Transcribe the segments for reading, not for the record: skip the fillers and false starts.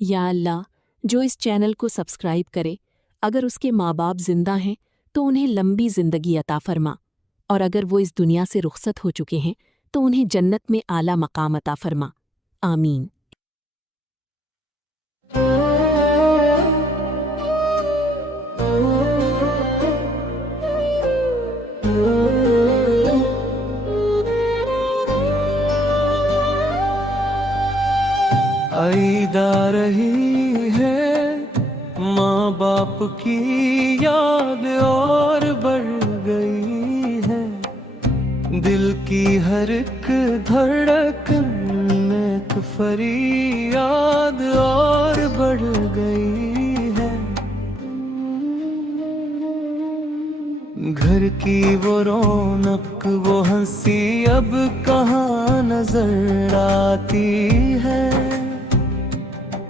या अल्लाह, जो इस चैनल को सब्सक्राइब करे, अगर उसके माँ बाप जिंदा हैं तो उन्हें लंबी जिंदगी अता फरमा, और अगर वो इस दुनिया से रुखसत हो चुके हैं तो उन्हें जन्नत में आला मकाम अता फरमा। आमीन। आईदा रही है माँ बाप की याद और बढ़ गई है, दिल की हर एक धड़कन में एक फरियाद और बढ़ गई है। घर की वो रौनक वो हंसी अब कहाँ नजर आती है,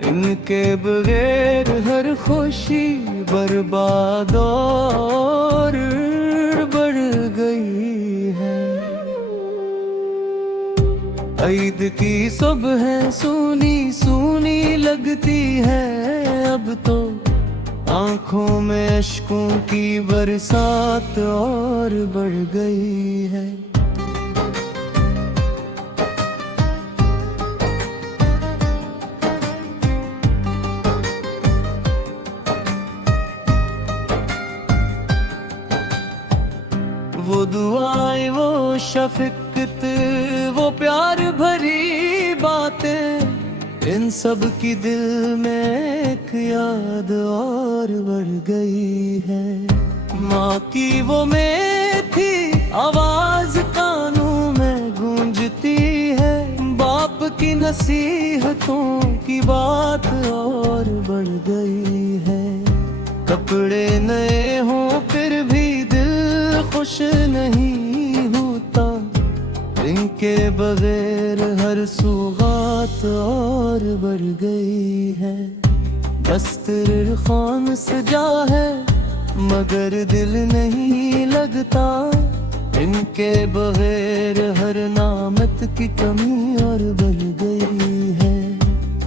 इनके बगैर हर खुशी बर्बाद और बढ़ गई है। ईद की सुबह सूनी सूनी लगती है, अब तो आंखों में अश्कों की बरसात और बढ़ गई है। वो दुआएं वो शफ़क़त वो प्यार भरी बातें, इन सब की दिल में एक याद और बढ़ गई है। माँ की वो मीठी आवाज कानों में गूंजती है, बाप की नसीहतों की बात और बढ़ गई है। कपड़े नए हों फिर भी खुश नहीं होता, इनके बगैर हर सुगात और बढ़ गई है। दस्तरखान खान सजा है मगर दिल नहीं लगता, इनके बगैर हर नामत की कमी और बढ़ गई है।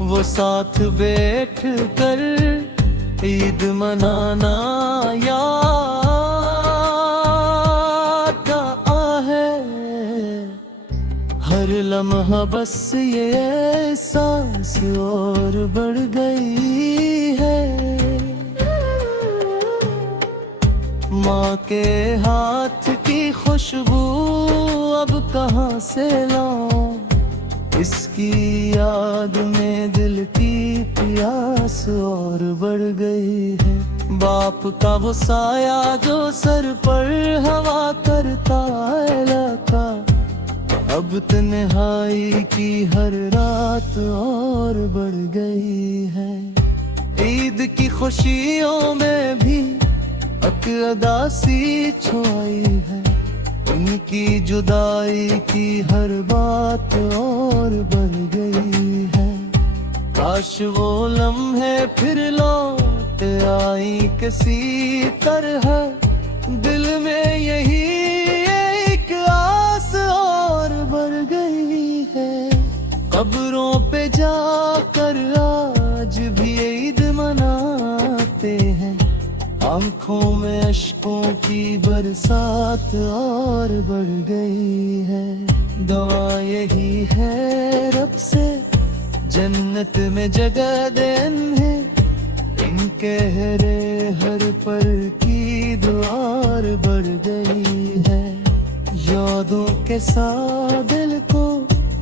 वो साथ बैठ कर ईद मनाना याद हर लम्हा, बस ये एहसास और बढ़ गई है। माँ के हाथ की खुशबू अब कहाँ से लाऊं, इसकी याद में दिल की प्यास और बढ़ गई है। बाप का वो साया जो सर पर हवा करता है लगा, अब तन्हाई की हर रात और बढ़ गई है। ईद की खुशियों में भी अदासी छुआई है, उनकी जुदाई की हर बात और बढ़ गई है। काश वो लम्हे फिर लौट आई किसी तरह, दिल में यही एक आस और बढ़ गई है। कब्रों पे जाकर आज भी ईद मनाते हैं, आंखों में अश्कों की बरसात और बढ़ गई है। दुआ यही है रब से जन्नत में जगह दे इन्हें, इनके हर पल की दुआ और बढ़ गई है। यादों के साथ दिल को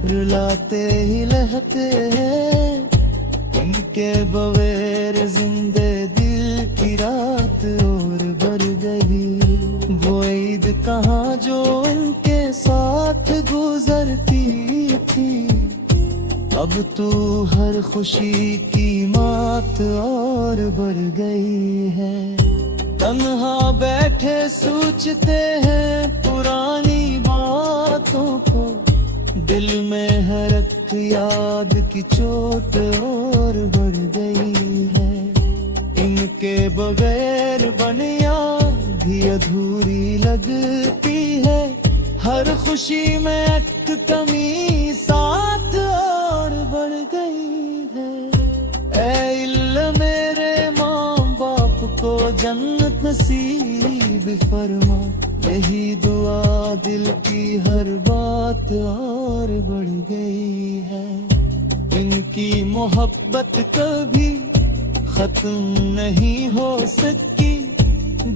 रुलाते ही रहते हैं, इनके बगैर जिंदे दिल की रात और बढ़ गई। वो ईद कहाँ जो इनके साथ गुजरती थी, अब तो हर खुशी की मात और बढ़ गई है। तन्हा बैठे सोचते हैं पुरानी बातों को, दिल में हर एक याद की चोट और बढ़ गई है। इनके बगैर बनिया भी अधूरी लगती है, हर खुशी में एक कमी साथ और बढ़ गई है। जन्नत नसीब फरमा। यही दुआ दिल की हर बात और बढ़ गई है। इनकी मोहब्बत कभी खत्म नहीं हो सकती,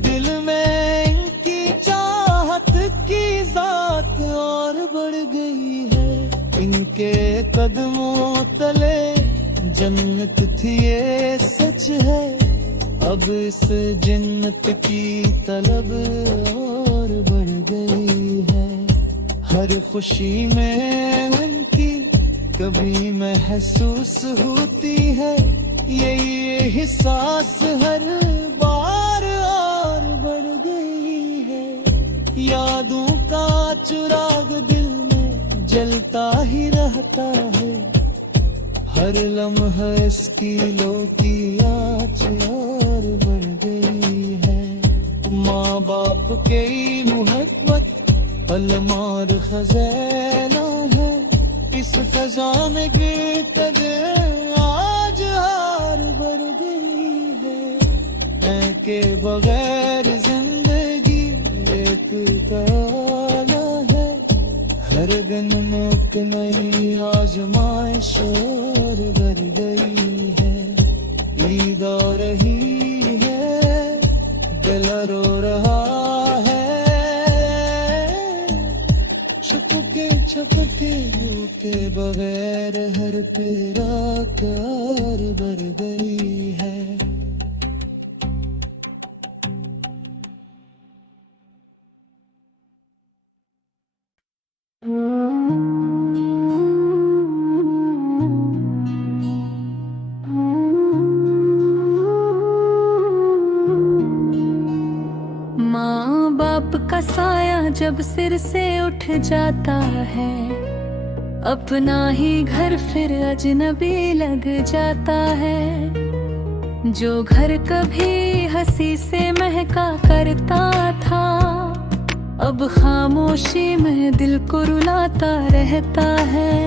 दिल में इनकी चाहत की जात और बढ़ गई है। इनके कदमों तले जन्नत थी ये सच है, अब इस जन्नत की तलब और बढ़ गई है। हर खुशी में उनकी कभी महसूस होती है, ये एहसास हर बार और बढ़ गई है। यादों का चिराग दिल में जलता ही रहता है, हर लम्हा इसकी लो की आँच और बढ़ गई है। माँ बाप के मोहब्बत पलमार खजाना है, इस खजाने की कदर आज हार बढ़ गई है। के बगैर जिंदगी एक ताना है, हर दिन मुक नई आजमाइश और बढ़ गई है। ईद आ रही है, दिल रो रहा है, छुपके छुपके के बगैर हर तेरा कार बढ़ गई है। माँ बाप का साया जब सिर से उठ जाता है, अपना ही घर फिर अजनबी लग जाता है। जो घर कभी हंसी से महका करता था, अब खामोशी में दिल को रुलाता रहता है।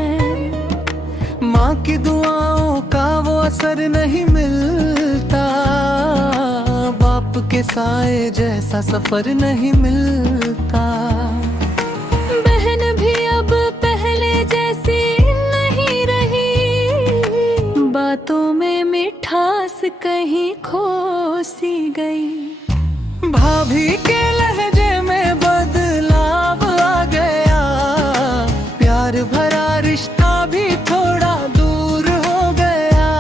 माँ की दुआओं का वो असर नहीं मिलता, बाप के साए जैसा सफर नहीं मिलता। बहन भी अब पहले जैसी नहीं रही, बातों में मिठास कहीं खो सी गई। भाभी के लहजे में बदलाव आ गया, प्यार भरा रिश्ता भी थोड़ा दूर हो गया।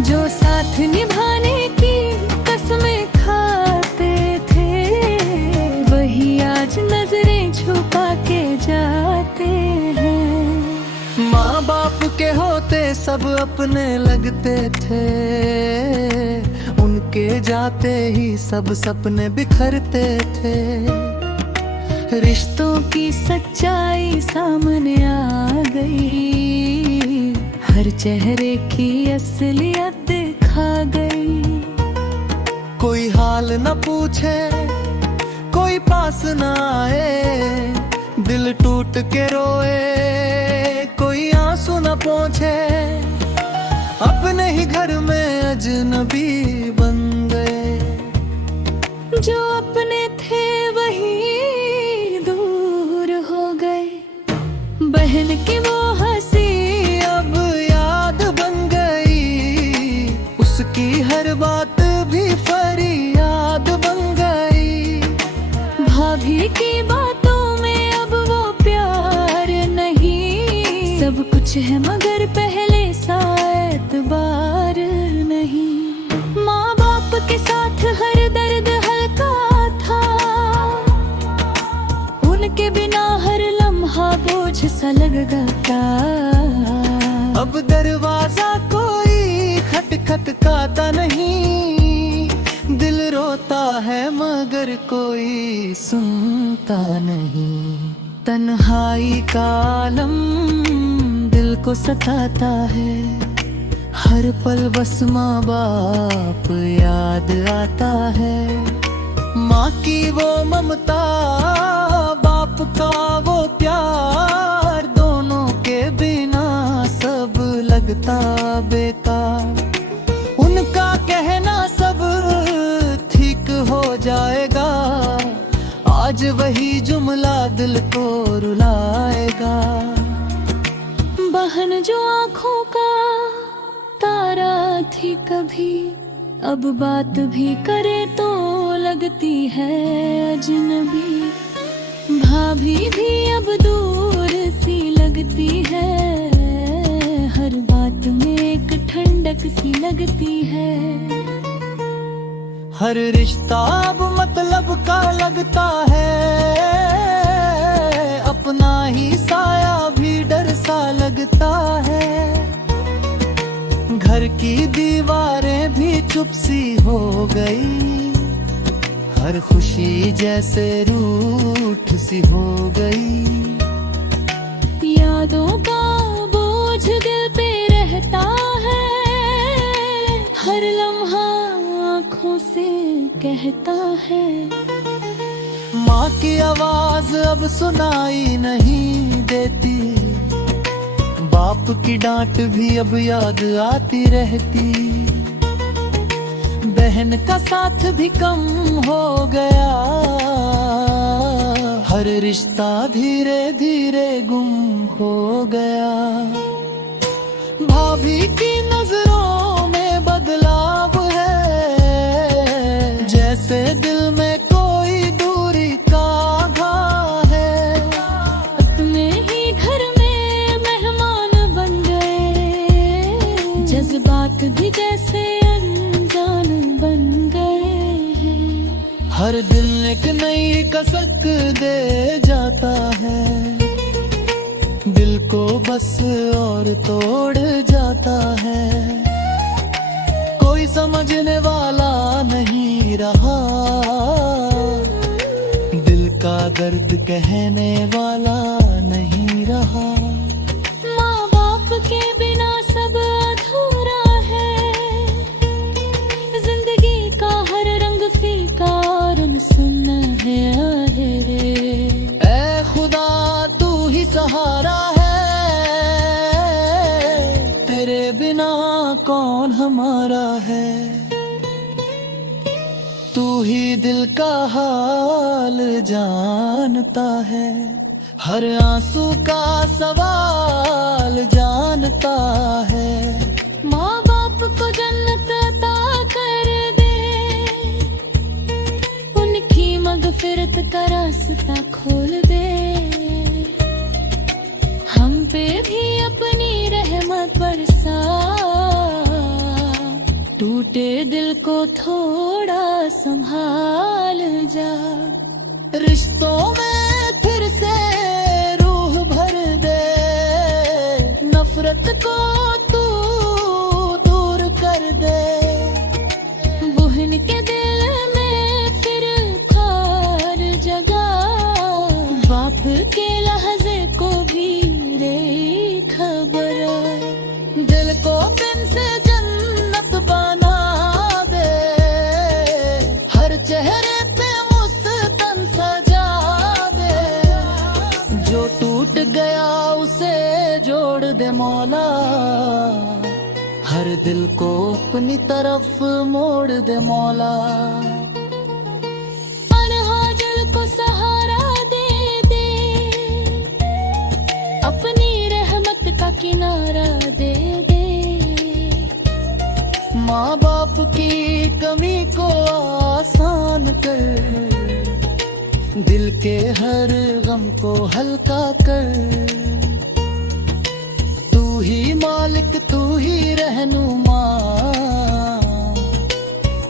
जो साथ निभाने की कसमें खाते थे, वही आज नजरें छुपा के जाते हैं। माँ बाप के होते सब अपने लगते थे, उनके जाते ही सब सपने बिखरते थे। रिश्तों की सच्चाई सामने आ गई, हर चेहरे की असलियत दिखा गई। कोई हाल न पूछे, कोई पास न आए, दिल टूट के रोए, कोई आंसू न पहुँचे। अपने ही घर में अजनबी बन गए, जो अपने थे वही दूर हो गए। बहन की वो हंसी अब याद बन गई, उसकी हर बात भी फरियाद बन गई। भाभी की बातों में अब वो प्यार नहीं, सब कुछ है मगर पहले सा एतबार नहीं। माँ बाप के साथ हर दर्द हल्का था, उनके बिना हर लम्हा बोझ सा लगता। अब दरवाजा कोई खटखटाता नहीं, दिल रोता है मगर कोई सुनता नहीं। तन्हाई का आलम दिल को सताता है, हर पल बस माँ बाप याद आता है। माँ की वो ममता, बाप का वो प्यार, दोनों के बिना सब लगता बेकार। उनका कहना सब ठीक आज वही जुमला दिल को रुलाएगा। बहन जो आँखों का तारा थी कभी, अब बात भी करे तो लगती है अजनबी। भाभी भी अब दूर सी लगती है, हर बात में एक ठंडक सी लगती है। हर रिश्ता अब मतलब का लगता है, अपना ही साया भी डर सा लगता है। घर की दीवारें भी चुप सी हो गई, हर खुशी जैसे रूठ सी हो गई। यादों का बोझ दिल पे रहता है, हर लम्हा आँखों से कहता है। माँ की आवाज अब सुनाई नहीं देती, बाप की डांट भी अब याद आती रहती। बहन का साथ भी कम हो गया, हर रिश्ता धीरे धीरे गुम हो गया। भाभी की नजरों में बदलाव है, जैसे दिल में कोई दूरी का घा है। अपने ही घर में मेहमान बन गए, जज्बात भी जैसे अनजान बन गए हैं। हर दिल एक नई कसक दे जाता है, दिल को बस और तोड़ जाता है। कोई समझने वाला नहीं रहा, दिल का दर्द कहने वाला नहीं रहा। माँ बाप के बिना सब अधूरा है, जिंदगी का हर रंग फीका और सुनना है रे। ऐ खुदा तू ही सहारा है, तेरे बिना कौन हमारा है। तू ही दिल का हाल जानता है, हर आंसू का सवाल जानता है। माँ बाप को जन्नत अता कर दे, उनकी मगफिरत का रास्ता खोल दे। हम पे भी अपनी रहमत बरसा, टूटे दिल को थोड़ा संभाल जा। रिश्तों में फिर से रूह भर दे, नफरत को तू दूर कर दे। बहन के दिल में फिर खार जगा, बाप के लहजे को भी रे खबर। दिल को बिन से जन्नत बना दे, हर चेहरे पे मुस्कान सजा दे। जो टूट गया उसे जोड़ दे मौला, हर दिल को अपनी तरफ मोड़ दे मौला। अनहा दिल को सहारा दे दे, अपनी रहमत का किनारा दे दे। माँ बाप की कमी को आसान कर, दिल के हर गम को हल्का कर। तू ही मालिक तू ही रहनुमा,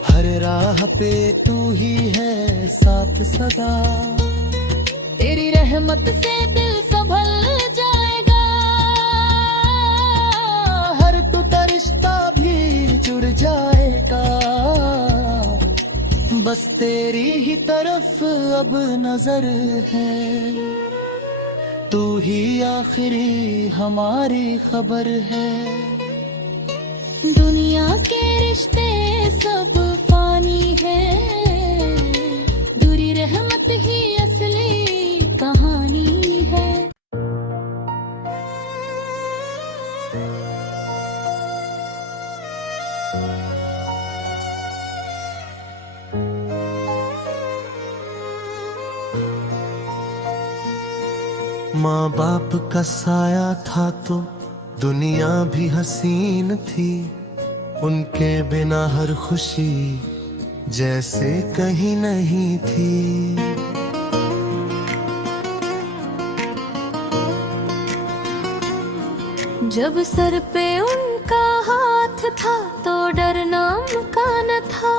हर राह पे तू ही है साथ सदा। तेरी रहमत से दिल संभल जाएगा, हर टूटा रिश्ता भी जुड़ जाएगा। बस तेरी ही तरफ अब नजर है, तू ही आखिरी हमारी खबर है। दुनिया के रिश्ते सब फानी है, दूरी रहमत ही असली कहानी है। माँ बाप का साया था तो दुनिया भी हसीन थी, उनके बिना हर खुशी जैसे कहीं नहीं थी। जब सर पे उनका हाथ था तो डर नाम का न था,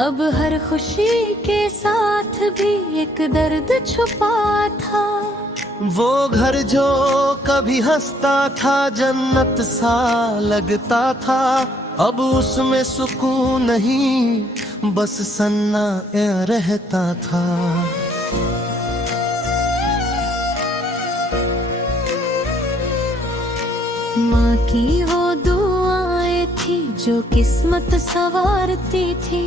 अब हर खुशी के साथ भी एक दर्द छुपा था। वो घर जो कभी हंसता था जन्नत सा लगता था, अब उसमें सुकून नहीं बस सन्नाटा रहता था। माँ की वो दुआएं थी जो किस्मत संवारती थी,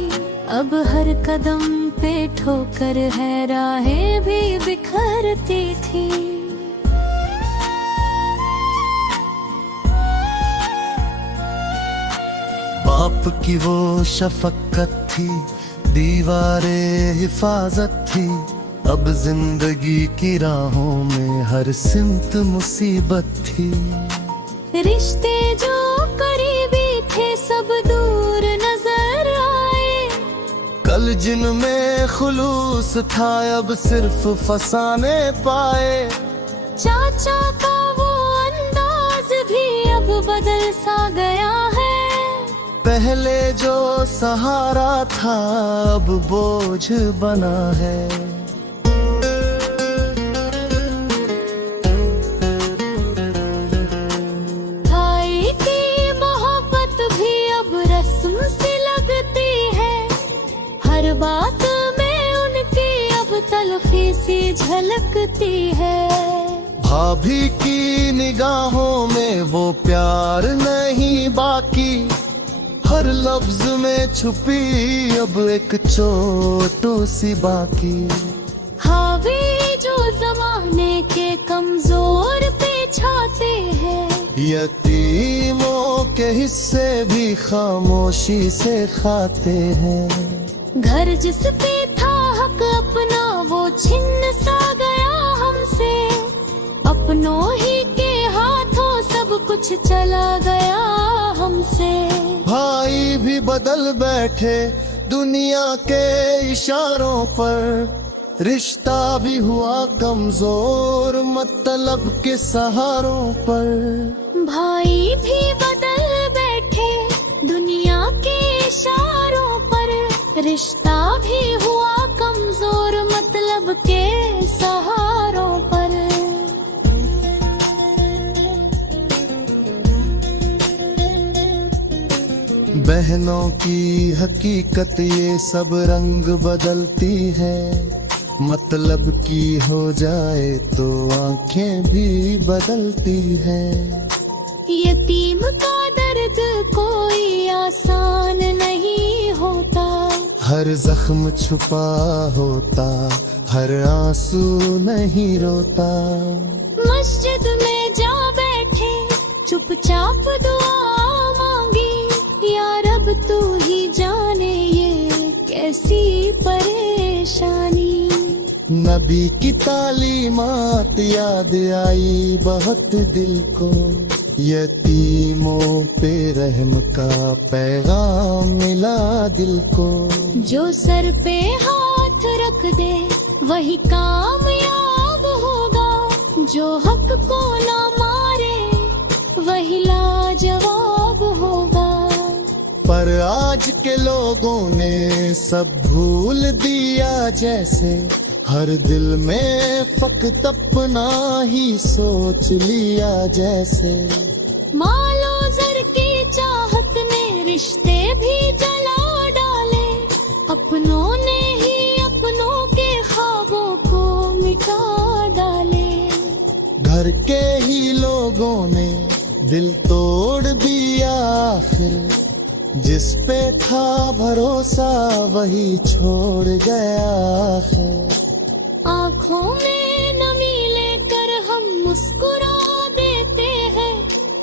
अब हर कदम पे ठोकर है राहें भी बिखरती थी। बाप की वो शफकत थी, दीवारें हिफाजत थी, अब जिंदगी की राहों में हर सिमत मुसीबत थी। रिश्ते जो करीबी थे सब दूर नजर आए, कल जिनमें खुलूस था अब सिर्फ फसाने पाए। चाचा का वो अंदाज भी अब बदल सा गया है, पहले जो सहारा था अब बोझ बना है। भाई की मोहब्बत भी अब रस्म सी लगती है, हर बात में उनकी अब तलखी सी झलकती है। भाभी की निगाहों में वो प्यार नहीं बाकी, हर लफ्ज में छुपी अब एक चोट सी बाकी। हावी जो जमाने के कमजोर पे छाते हैं, यतीमों के हिस्से भी खामोशी से खाते हैं। घर जिस पे था हक अपना वो छिन्न सा गया हमसे, अपनों ही के हाथों सब कुछ चला गया हमसे। भाई भी बदल बैठे दुनिया के इशारों पर, रिश्ता भी हुआ कमजोर मतलब के सहारों पर। भाई भी बदल बैठे दुनिया के इशारों पर, रिश्ता भी हुआ कमजोर मतलब के सहारों पर। बहनों की हकीकत ये सब रंग बदलती है, मतलब की हो जाए तो आंखें भी बदलती है। यतीम का दर्द कोई आसान नहीं होता, हर जख्म छुपा होता, हर आंसू नहीं रोता। मस्जिद में जा बैठे चुपचाप दुआ मांगी, या रब तू ही जाने ये कैसी परेशानी। नबी की तालीमात याद आई बहुत दिल को, यतीमों पे रहम का पैगाम मिला दिल को। जो सर पे हाथ रख दे वही कामयाब होगा, जो हक को ना मारे वही लाजवाब होगा। पर आज के लोगों ने सब भूल दिया जैसे, हर दिल में फकत अपना ही सोच लिया जैसे। मालो जर की चाहत ने रिश्ते भी जला डाले, अपनों ने ही अपनों के ख्वाबों को मिटा डाले। घर के ही लोगों ने दिल तोड़ दिया आखिर, जिस पे था भरोसा वही छोड़ गया आखिर। आँखों में नमी लेकर हम मुस्कुरा देते हैं,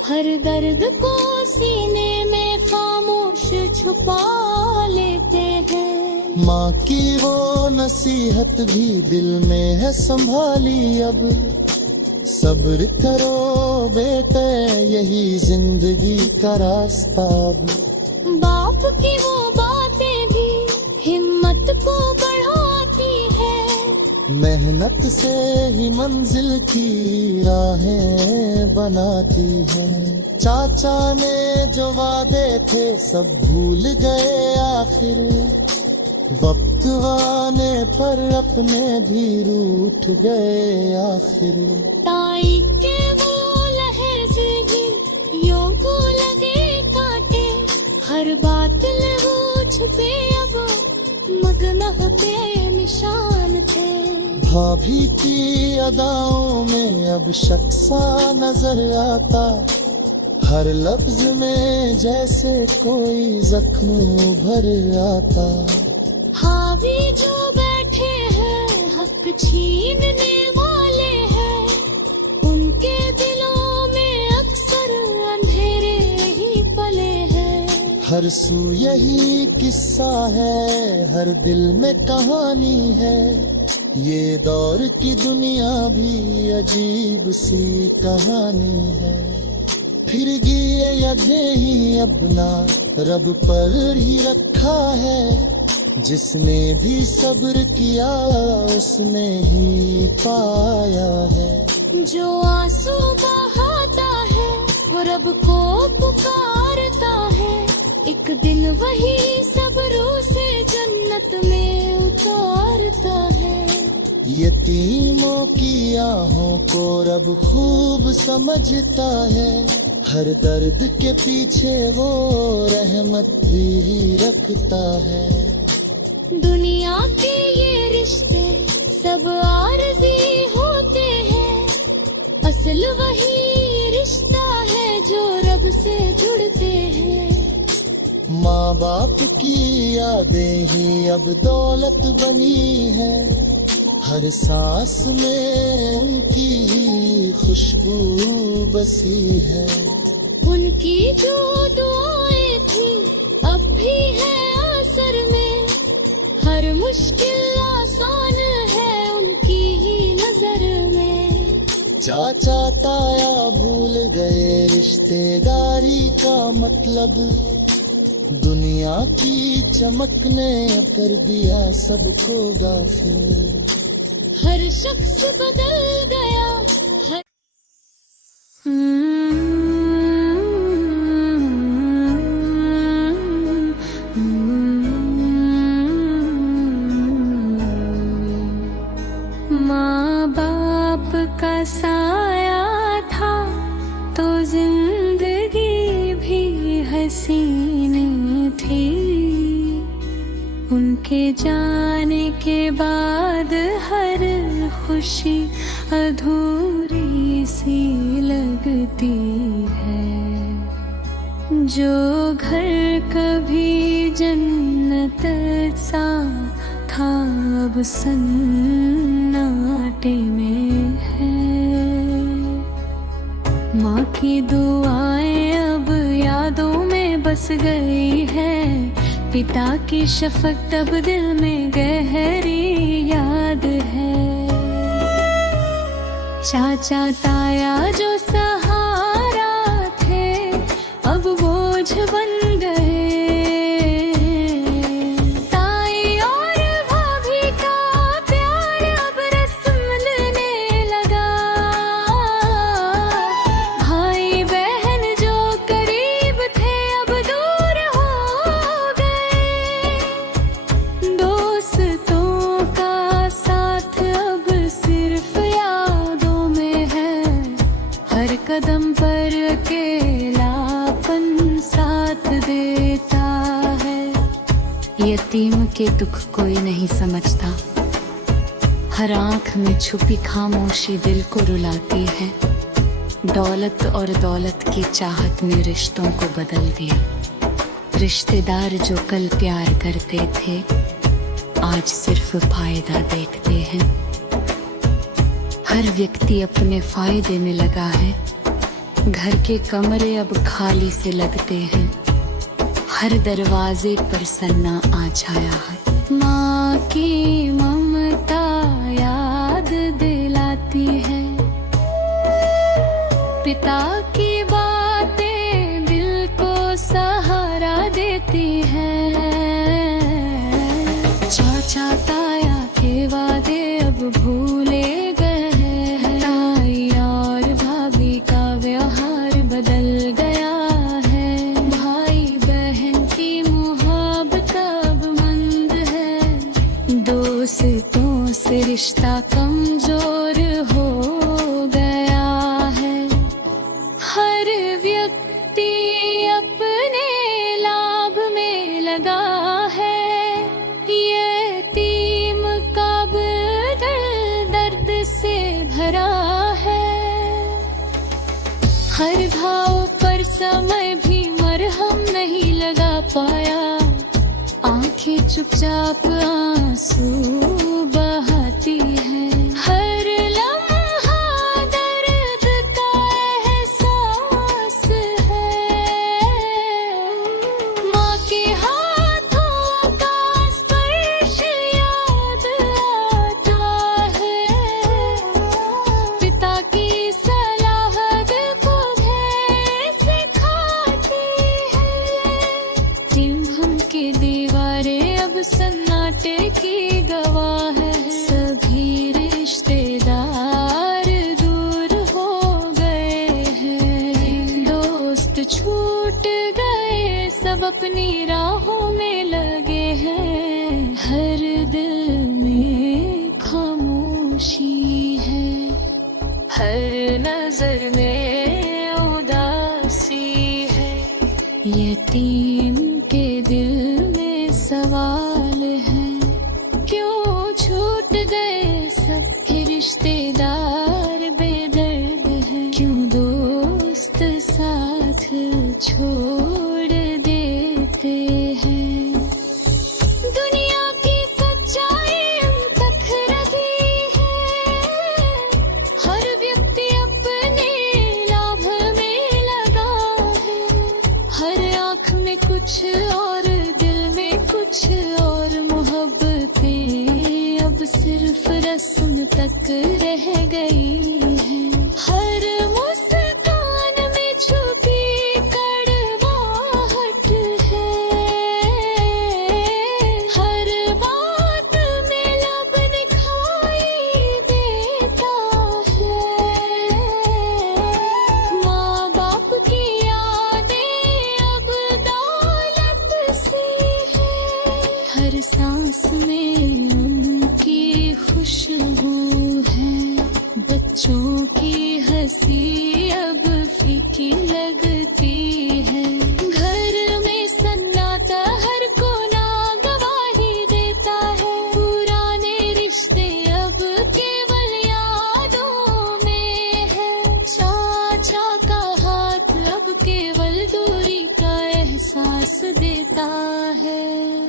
हर दर्द को सीने में खामोश छुपा लेते हैं। माँ की वो नसीहत भी दिल में है संभाली अब, सब्र करो बेटे, यही जिंदगी का रास्ता भी। बाप की वो बातें भी हिम्मत को बढ़ाती है। मेहनत से ही मंजिल की राहें बनाती है। चाचा ने जो वादे थे सब भूल गए आखिर, वक्त आने पर अपने भी रूठ गए आखिर। ताई के वो लहजे भी यों को लगे कांटे, हर बात लहूछ पे अब मगनह पे निशान थे। भाभी की अदाओं में अब शक सा नजर आता, हर लफ्ज में जैसे कोई जख्म भर आता। हावी जो बैठे हैं हक छीनने वाले हैं, उनके दिलों में अक्सर अंधेरे ही पले हैं। हर सू यही किस्सा है, हर दिल में कहानी है। ये दौर की दुनिया भी अजीब सी कहानी है। फिर गिए यदे ही अपना रब पर ही रखा है। जिसने भी सब्र किया उसने ही पाया है। जो आंसू बहाता है वो रब को पुकारता है, एक दिन वही सब्रों से जन्नत में उतारता है। यतीमों की आहों को रब खूब समझता है, हर दर्द के पीछे वो रहमत भी रखता है। दुनिया के ये रिश्ते सब आरज़ी होते हैं, असल वही रिश्ता है जो रब से जुड़ते हैं। माँ बाप की यादें ही अब दौलत बनी है, हर सांस में उनकी खुशबू बसी है। उनकी जो दुआएं थी अब भी है असर में, हर मुश्किल आसान है उनकी ही नजर में। चाचा ताया भूल गए रिश्तेदारी का मतलब, दुनिया की चमक ने कर दिया सबको गाफिल। हर शख्स बदल गया हर माँ बाप का साया था तो जिंदगी भी हसीन थी, उनके जाने के बाद हर खुशी अधूरी सी लगती है। जो घर कभी जन्नत सा था अब सन्नाटे में है। माँ की दुआएं अब यादों में बस गई है, पिता की शफकत अब दिल में गहरी याद है। चाचा ताया जो सहारा थे अब बोझ बन गए, ताई और भाभी का प्यार अब रस्म लेने लगा। भाई बहन जो करीब थे अब दूर हो गए, दोस्तों का साथ अब सिर्फ यादों में है। हर कदम पर अकेलापन साथ देता है। यतीम के दुख कोई नहीं समझता, हर आंख में छुपी खामोशी दिल को रुलाती है। दौलत और दौलत की चाहत ने रिश्तों को बदल दिया। रिश्तेदार जो कल प्यार करते थे आज सिर्फ फायदा देखते हैं। हर व्यक्ति अपने फायदे में लगा है, घर के कमरे अब खाली से लगते हैं। हर दरवाजे पर सन्ना आ छाया है। माँ की ममता याद दिलाती है, पिता की बातें दिल को सहारा देती हैं। चाचा ताया के वादे अब भूले गए हैं। ताई और भाभी का व्यवहार बदल गया है। भाई बहन की मुहब्बत अब मंद है। दोस्तों से रिश्ता कमजोर हो गया है। हर व्यक्ति अपने लाभ में लगा है। यतीम का दिल दर्द से भरा है। हर घाव पर समय भी मरहम नहीं लगा पाया। आंखें चुपचाप आंसू बहाती है। हर लम्हा दर्द का एहसास है। माँ के हाथों का स्पर्श याद आता है। पिता की सलाह दिल को सिखाती है। टिम्भम की दीवारें अब सन्नाटे की गवाह है। सभी रिश्तेदार दूर हो गए हैं। दोस्त छूट गए, सब अपनी राहों में लगे हैं। हर दिल में खामोशी है। हर नजर में उदासी है। यतीम के दिल में सवाल है। क्यों छूट गए सबके रिश्तेदार बेदर्द हैं। क्यों दोस्त साथ छोड़ देते हैं। दुनिया की सच्चाई तक रही है। हर व्यक्ति अपने लाभ में लगा है। हर आँख में कुछ और दिल में कुछ और। मोहब्बतें अब सिर्फ रस्म तक रह गई है। हर मुस्कान में छुपी कड़वाहट है। हर बात में लब दिखाई देता है। माँ बाप की यादें अब दौलत सी है। हर सांस में उनकी खुशबू है। बच्चों की हंसी अब फीकी लगती है। घर में सन्नाटा हर कोना गवाही देता है। पुराने रिश्ते अब केवल यादों में है। चाचा का हाथ अब केवल दूरी का एहसास देता है।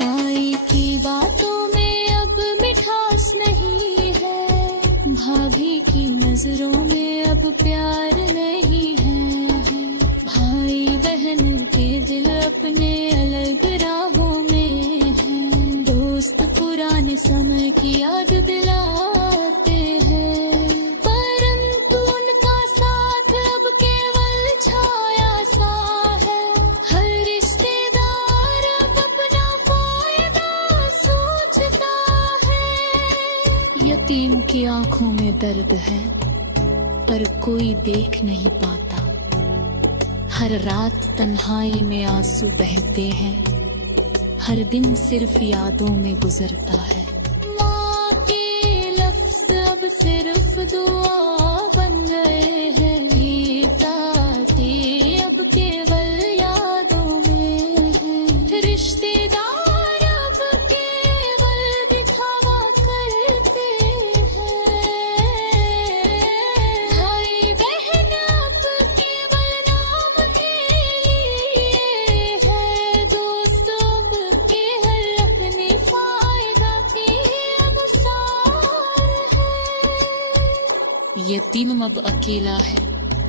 ताई की बातों में अब मिठास नहीं है। भाभी की नजरों में अब प्यार नहीं है। भाई बहन के दिल अपने अलग राहों में हैं। दोस्त पुराने समय की याद दिलाते हैं। परंतु उनका साथ अब केवल छाया सा है। हर रिश्तेदार अब अपना फायदा सोचता है। यतीम की आंखों में दर्द है, पर कोई देख नहीं पाता। हर रात तन्हाई में आंसू बहते हैं। हर दिन सिर्फ यादों में गुजरता है। माँ के लफ्ज अब सिर्फ दुआ बन गए हैं। ताते अब केवल यादों में हैं। रिश्तेदार अब केवल दिखावा करते हैं। भाई बहन अब केवल नाम के लिए है। दोस्त अब केवल अपने फायदा के अनुसार है। यतीम अब अकेला है,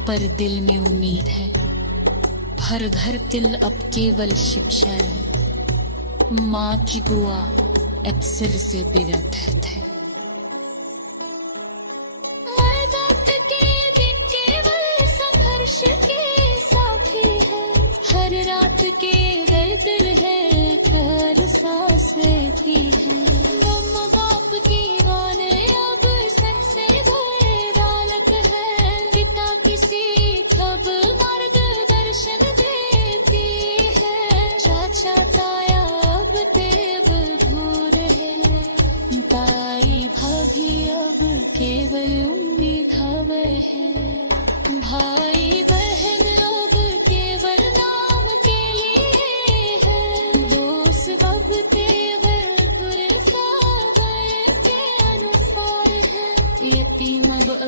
पर दिल में उम्मीद है। हर घर दिल अब केवल शिक्षा नहीं। माँ की दुआ अब सिर से बेरहत है। मदद के दिन केवल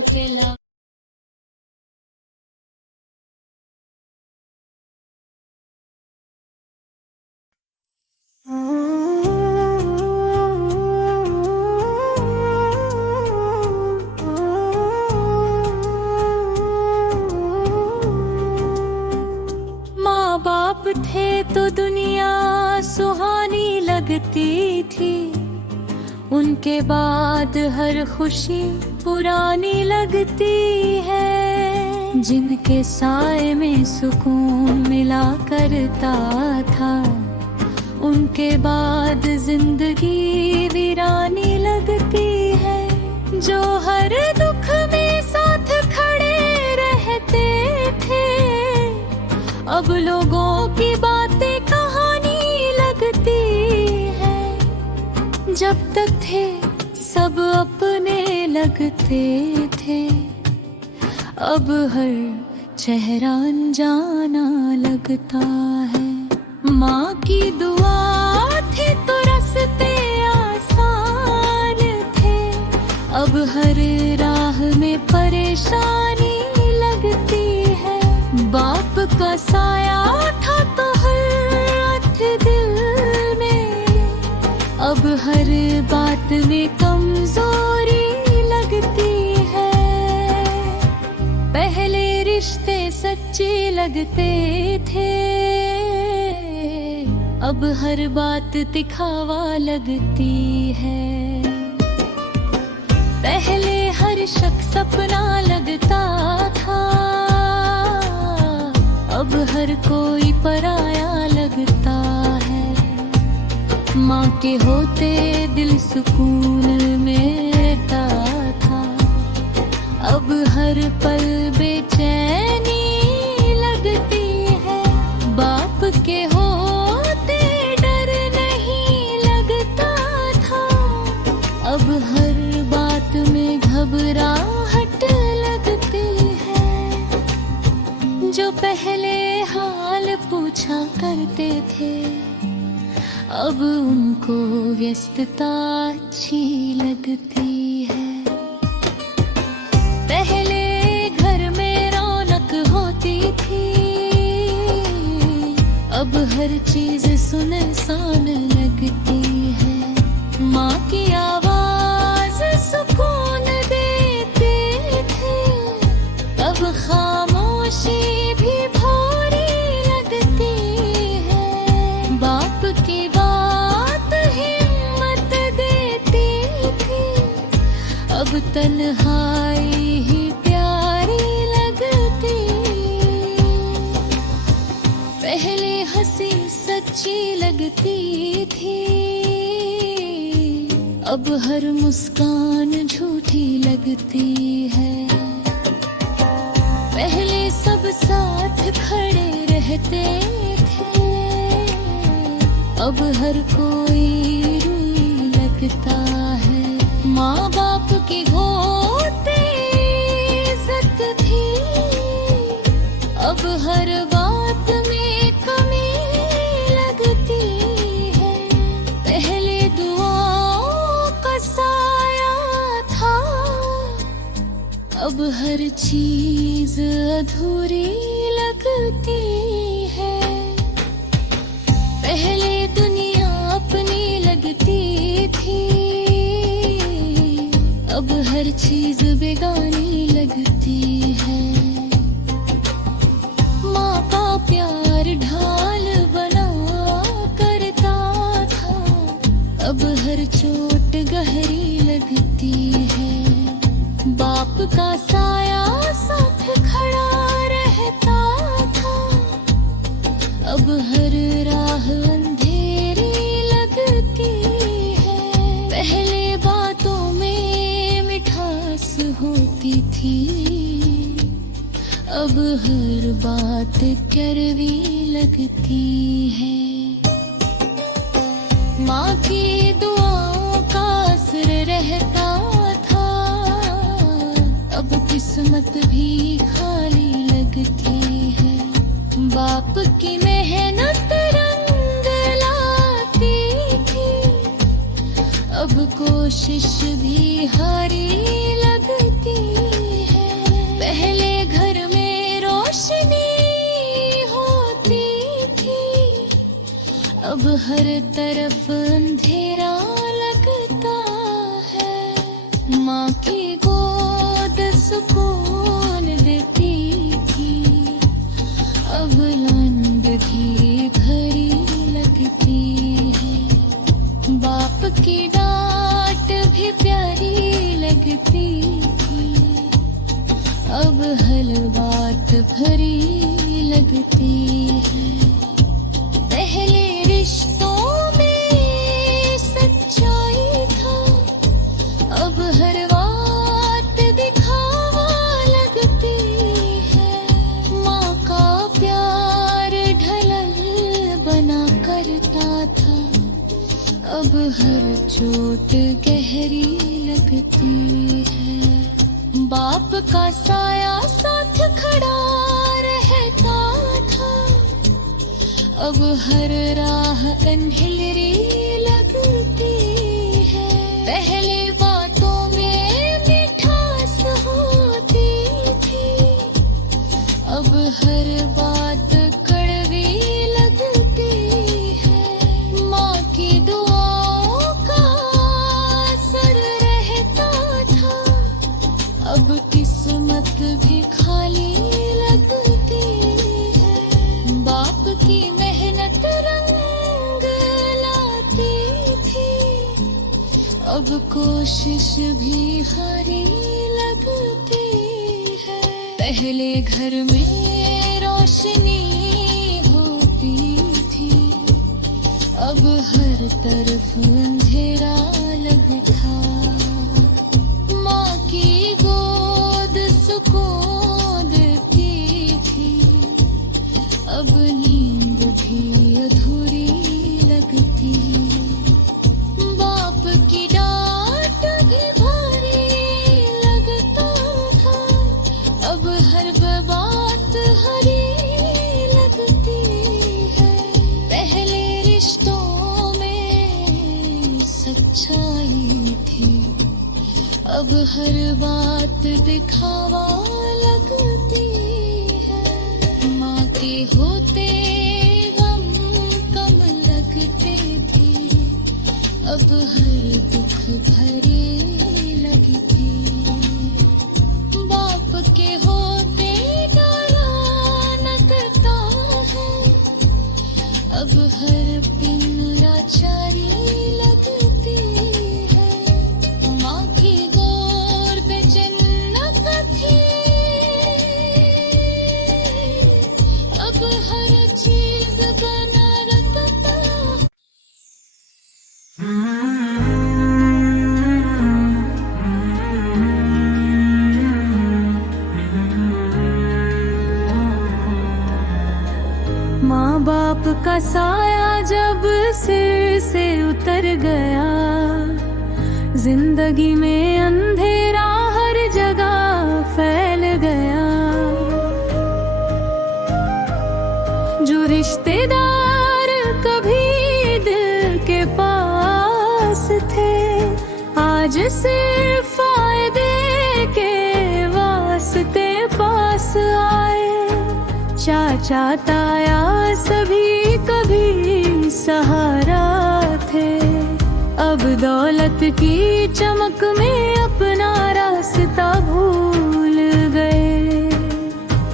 केला। माँ बाप थे तो दुनिया सुहानी लगती थी, उनके बाद हर खुशी पुरानी लगती है। जिनके साए में सुकून मिला करता था, उनके बाद जिंदगी वीरानी लगती है। जो हर दुख में साथ खड़े रहते थे, अब लोगों की बातें कहानी लगती है। जब तक थे सब अपने लगते थे, अब हर चेहरा अनजाना लगता है। माँ की दुआ थी तो रास्ते आसान थे, अब हर राह में परेशानी लगती है। बाप का साया था तो हर रात दिल में, अब हर बात में कमजोरी लगती है। पहले रिश्ते सच्चे लगते थे, अब हर बात दिखावा लगती है। पहले हर शख्स अपना लगता था, अब हर कोई पराया लगता है। माँ के होते दिल सुकून में रहता था, अब हर पल बेचैनी लगती है। बाप के होते डर नहीं लगता था, अब हर बात में घबराहट लगती है। जो पहले हाल पूछा करते थे, अब उनको व्यस्तता अच्छी लगती है। पहले घर में रौनक होती थी, अब हर चीज सुनसान लगती है। माँ की आवाज सुकून देते थे, अब खामोशी भी भारी लगती है। बाप की बात हिम्मत देती थी, अब तन्हाई ही प्यारी लगती। पहले हंसी सच्ची लगती थी, अब हर मुस्कान झूठी लगती है। पहले सब साथ खड़े रहते थे, अब हर कोई रूई लगता है। माँ बाप की होते इज्जत थी, अब हर बात में कमी लगती है। पहले दुआओं का साया था, अब हर चीज अधूरी लगती है। पहले दुनिया अपनी लगती थी, अब हर चीज बेगानी लगती है। माँ का प्यार ढाल बना करता था, अब हर चोट गहरी लगती है। बाप का साया साथ खड़ा रहता था, अब हर राह अंधेरी लगती है। पहले बातों में मिठास होती थी, अब हर बात कड़वी लगती है। माँ की दुआओं का असर रहता था, अब किस्मत भी खाली लगती है। बाप की मेहनत रंग लाती थी, अब कोशिश भी हारी लगती हर तरफ अंधेरा लगता है। माँ की गोद सुकून देती थी, अब लंदगी भरी लगती है। बाप की डांट भी प्यारी लगती थी, अब हर बात भरी लगती है। पहले रिश्तों में सच्चाई था, अब हर बात दिखावा लगती है। माँ का प्यार ढलल बना करता था, अब हर चोट गहरी लगती है। बाप का साया साथ खड़ा रहता था, अब हर राह अंधेरी लगती है। पहले बातों में मिठास होती थी, अब हर बात कड़वी लगती है। माँ की दुआओं का असर रहता था, अब किस्मत भी खाली लगती है। बाप की मेहनत रंग लाती थी, अब कोशिश भी हारी लगती है। पहले घर में रोशनी होती थी, अब हर तरफ अंधेरा लगता। माँ की गोद सुकून देती थी, अब नींद भी अधूरी लगती। बाप की डांट भी भारी लगता था, अब हर बात हरी लगती है। पहले रिश्तों में सच्चाई थी, अब हर बात दिखावा लगती है। माँ के होते गम कम लगते थे, अब हर दुख भरे लगते। बाप के होते डाला लगता है, अब हर पिन लाचारी लगती है। माँ की गोर पे जन्नत थी, अब हर चीज बना रखता। माँ बाप का साया जब सिर से उतर गया, जिंदगी में अंधेरा हर जगह फैल गया। जो रिश्तेदार कभी दिल के पास थे, आज सिर्फ फायदे के वास्ते पास आए। चाचा ताया सभी कभी सहारा थे, अब दौलत की चमक में अपना रास्ता भूल गए।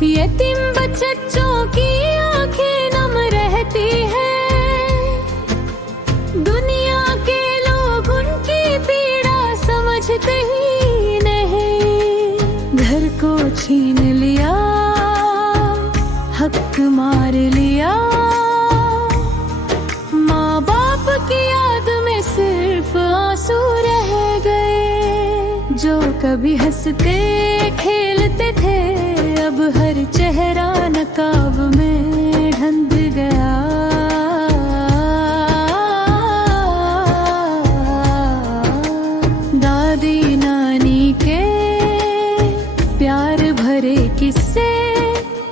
यतीम बच्चों की आंखें नम रहती हैं, दुनिया के लोग उनकी पीड़ा समझते ही नहीं। घर को छीन लिया, हक मार लिया, माँ बाप की याद में सिर्फ आंसू रह गए। जो कभी हंसते खेलते थे, अब हर चेहरा नकाब में ढंग गया। दादी नानी के प्यार भरे किस्से,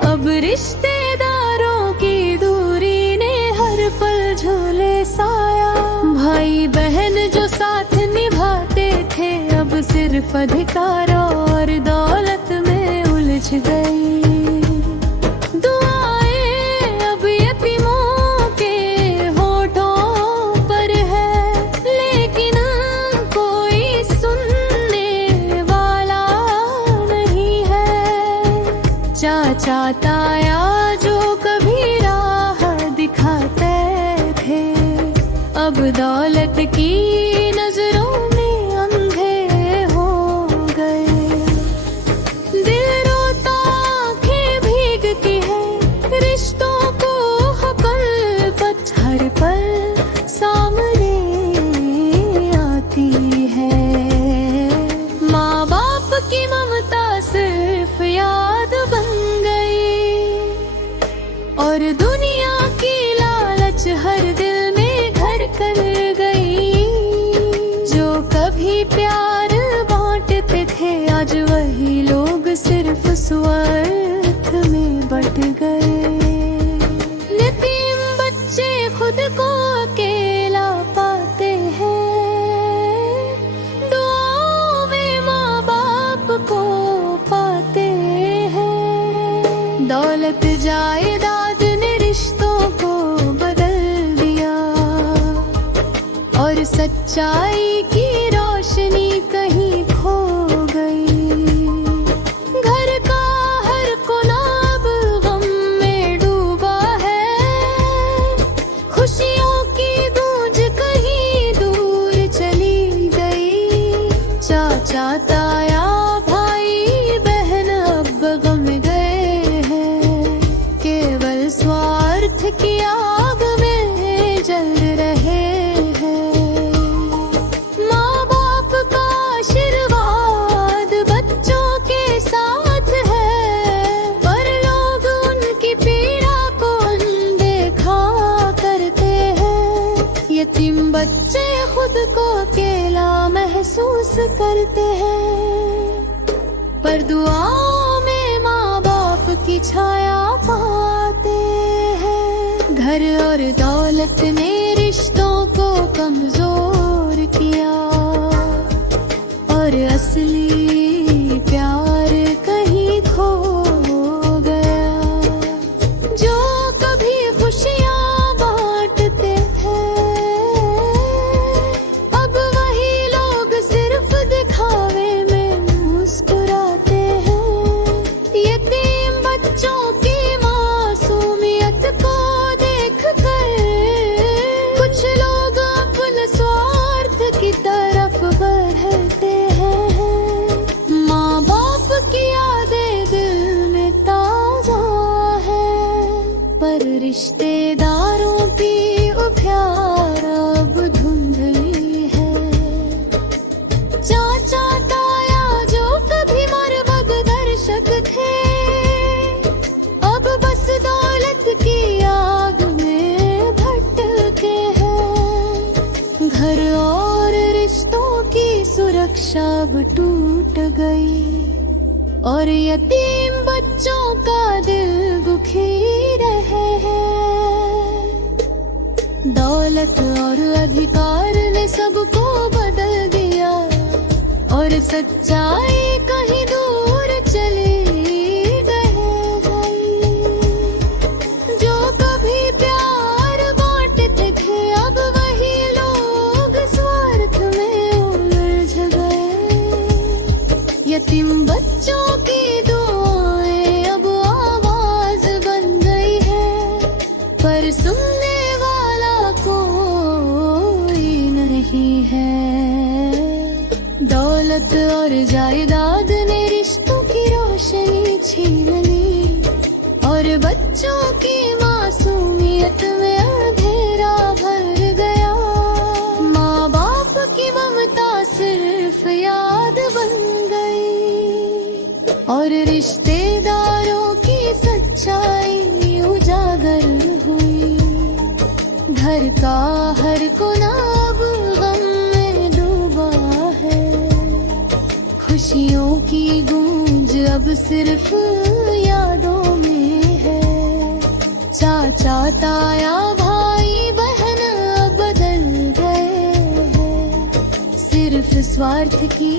अब रिश्तेदारों की दूरी ने हर पल झूले साया। भाई बहन जो साथ निभाते थे, अब सिर्फ अधिकार और दौलत में उलझ गई। दुआएं अब यतीमों के होठों अब दौलत की नजरों में अंधे हो गए। दिल रोता आँखें भीगती है, रिश्तों को हकल पथ हर पल सामने आती है। माँ बाप की ममता सिर्फ याद बन गई और दुनिया की लालच हर दिल में घर कर गई। जो कभी प्यार बांटते थे आज वही लोग सिर्फ स्वार्थ में बट गए। यतीम बच्चे खुद को अकेला पाते हैं, दुआओं में माँ बाप को पाते हैं। दौलत जायदाद ने रिश्तों को बदल दिया और सच्चाई की रोशनी कहीं खो गई। घर का हर कोना अब गम में डूबा है, खुशियों की गूंज कहीं दूर चली गई। चाचा ताया भाई बहन अब गम गए हैं, केवल स्वार्थ की आग में जल रहे हैं। माँ बाप का आशीर्वाद बच्चों के साथ है, पर लोग उनकी पीड़ा को अनदेखा करते हैं। यतीम बच्चे खुद को अकेला महसूस करते हैं, पर दुआओं में माँ बाप की छाया पाते हैं। घर और दौलत ने रिश्तों को कमजोर किया और असली प्यार कहीं खो गया। जो कभी खुशियाँ बांटते थे अब वही लोग सिर्फ दिखावे में मुस्कुराते हैं। यतीम बच्चों की मासूमियत को देखकर कुछ लोग अपने स्वार्थ की तरफ बढ़ते हैं। माँ बाप की यादें दिल में ताजा है, पर रिश्तेदारों की प्यार अब धुंधली है। चाचा ताया जो कभी मरबग दर्शक थे अब बस दौलत की आग में भटके हैं। घर और रिश्तों की सुरक्षा अब टूट गई और यतीम बच्चों का दिल दुखी रहे हैं। दौलत और अधिकार ने सबको बदल दिया और सच्चाई कहीं दूर चली गई। जो कभी प्यार बांटते थे अब वही लोग स्वार्थ में उलझ गए। यतीम बच्चों की दुआएं अब आवाज बन गई है, पर सुनने वाला कोई नहीं है। दौलत और जायदाद ने रिश्तों की रोशनी छीन ली और बच्चों की मासूमियत में अंधेरा भर गया। माँ बाप की ममता सिर्फ याद बन गई और रिश्तेदारों की सच्चाई उजागर हुई। घर का हर कोना अब गम में डूबा है, खुशियों की गूंज अब सिर्फ यादों में है। चाचा ताया भाई बहन अब बदल गए हैं, सिर्फ स्वार्थ की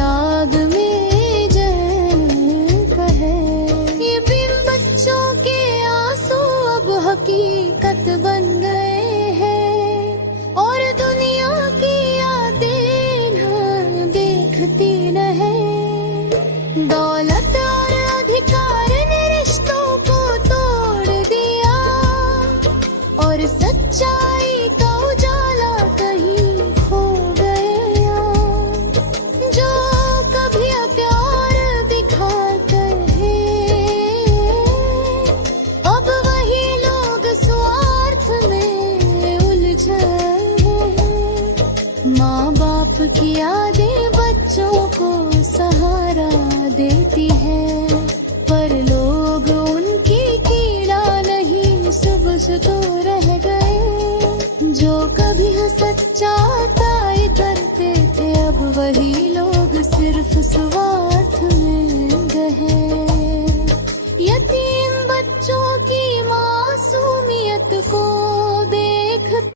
आग में जल गए। ये बिन बच्चों के आंसू अब हकीकत बन गए हैं और दुनिया की यादें न देखती रहे। दौलत और अधिकार ने रिश्तों को तोड़ दिया और सच्चाई का उजाला बाप की यादें बच्चों को सहारा देती है, पर लोग उनकी कीड़ा नहीं सुबह से तो रह गए। जो कभी सच्चा ताई करते थे अब वही